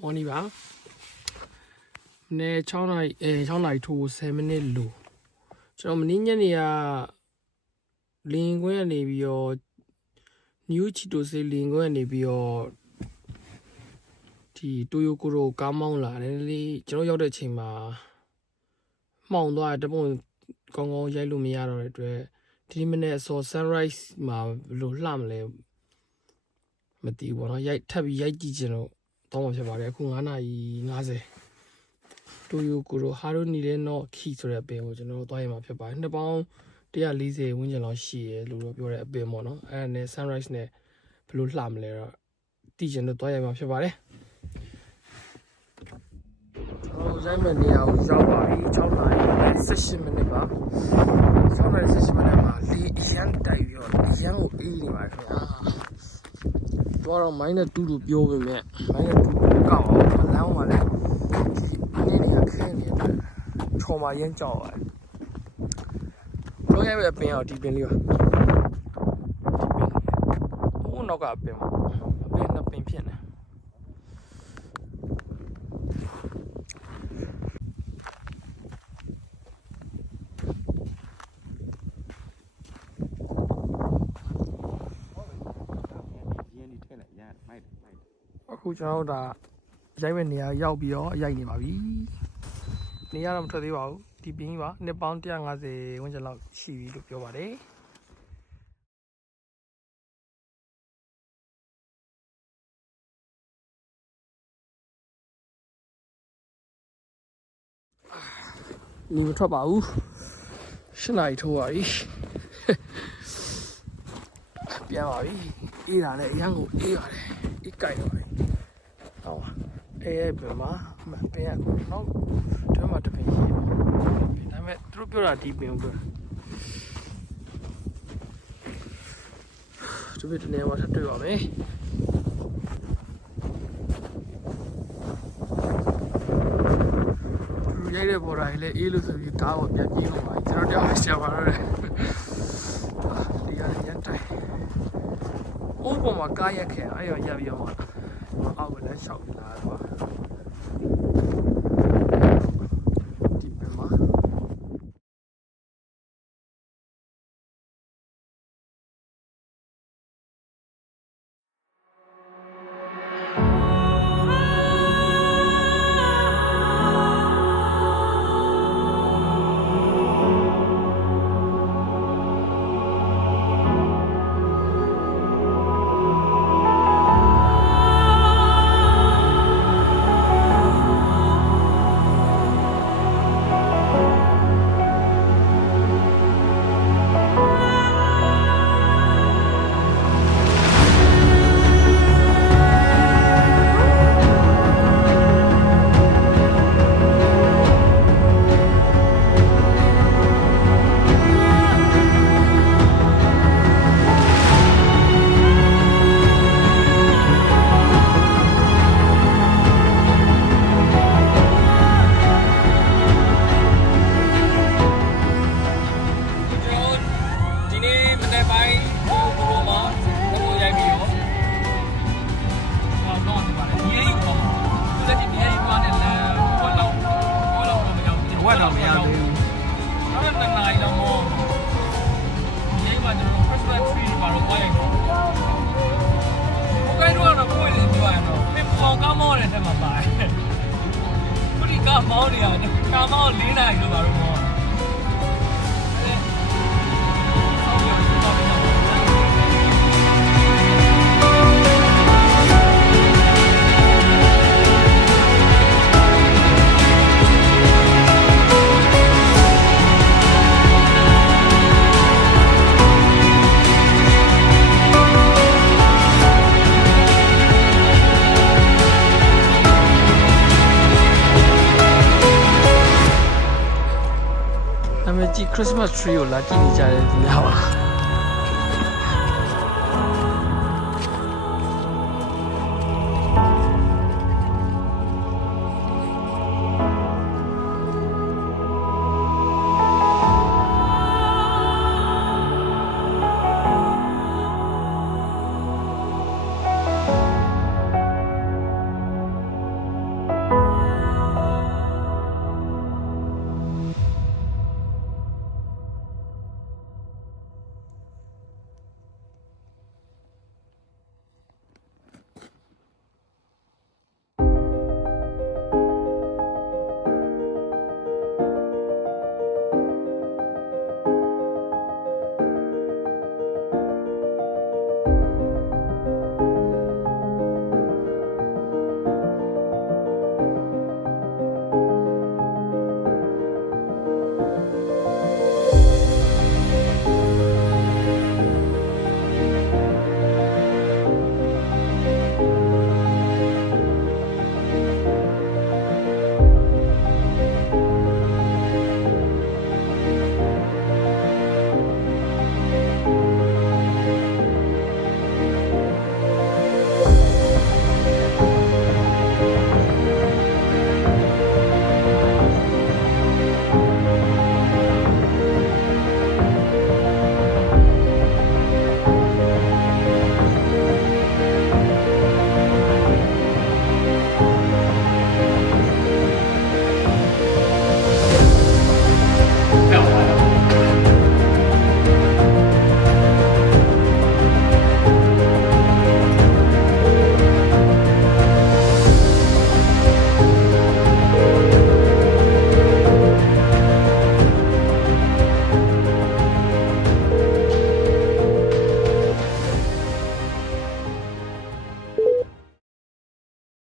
မော်နီပါနေ6နာရီအဲ6နာရီထိုး7မိနစ်လို့ကျွန်တော်မင်းညနေကလင်ကွင်းကနေပြီးတော့ new chito စေလင်ကွင်းကနေပြီးတော့ဒီတိုယိုကိုရိုကားမောင်းလာတယ်လေကျွန်တော်ရောက်တဲ့အချိန်မှာမှောင်သွားတဲ့တပုံကောင်းကောင်းရိုက်လို့မရတော့တဲ့အတွက်ဒီမနေ့အစော sunrise မှာဘယ်လိုလှမလဲမသိဘူးပေါ့နော်ရိုက်ထပ်ပြီးရိုက်ကြည့်ချင်တော့ တောင်းမှဖြစ်ပါတယ်အခု9နာရီ50တိုယိုကိုရိုဟာရိုနီတဲ့တော့ခီဆိုတဲ့အပင်ကိုကျွန်တော်တို့သွားရမှာဖြစ်ပါတယ်နှစ်ပေါင်း140ဝန်းကျင်လောက်ရှိရလို့တော့ပြောတဲ့အပင်ပေါ့နော်အဲ့ဒါနဲ့ sunrise နဲ့ဘယ်လိုလှမလဲတော့တည်ချင်တော့သွားရမှာဖြစ်ပါတယ်ကျွန်တော်ရိုက်မဲ့နေရာကိုရောက်ပါပြီ6နာရီ18မိနစ်ပါ6နာရီ18မိနစ်မှာလေအရန်တိုက်ပြီးတော့အရန်ကိုအေးနေပါခင်ဗျာ တော့တော့ minus 2လို့ပြောပေမဲ့ minus 2ကောက်အောင်လမ်းမှာလည်းဒီအနေနဲ့ခဲနေတဲ့ချော်မာရမ်းကြောက်ပါတယ်တော့ရိုက်မဲ့အပင်အောင်ဒီပင်လေးပါဒီပင်ဟိုနောက်ကအပင်ပါအပင်နှစ်ပင်ဖြစ်နေ ရင်းဒီထည့်လိုက်ရမိုက်မိုက် အခုကျွန်တော်တို့ဒါရိုက်မဲ့နေရာရောက်ပြီးတော့ရိုက်နေပါပြီနေရာတော့မထွက်သေးပါဘူးဒီပင်းကြီးပါနှစ်ပေါင်း150ဝန်းကျင်လောက်ရှိပြီလို့ပြောပါတယ်နေမထွက်ပါဘူးရှင်းလိုက်ထိုးပါပြီပြန်ပါပြီအေးတာလည်းအရန်ကိုအေးပါတယ်အေးကြိုက်တော့ပြီဟော ပါအေးရဲ့ပြန်မှာမပြန်ရဘူးနော်ဒီမှာတပင်ရှိပါဒါပေမဲ့သူတို့ပြောတာဒီပင်ကိုပြောဒီပင်တနေရာမှာထပ်တွေ့ပါမယ်သူရိုက်တဲ့ပေါ်တာကြီးလည်းအေးလို့ဆိုပြီးကားကိုပြန်ပြေးကုန်ပါကျွန်တော်တယောက်ရှာပါတော့တယ်ဒီကလည်းရန်တိုင်းအိုးပေါ်မှာကားရက်ခဲ့အဲ့ရောရက်ပြီးတော့အောက်ကလည်းရှောက်လာတော့ ဝက်တော့မရသေးဘူးနောက်တစ်နှစ်နာရီတော့မောဒီရေးမှာကျွန်တော် Christmas tree ပါတော့သွားရိုက်တော့ကိုယ်ကတော့တော့ကိုယ်လေးပြောရတော့ပင်ပေါင်ကားမောတဲ့တက်မှာပါတယ်ခုဒီကားမောနေရတယ်ကားမော၄နာရီလို့ပါတော့ Christmas tree ကိုလာကြည့်နေကြတဲ့ဒီများပါ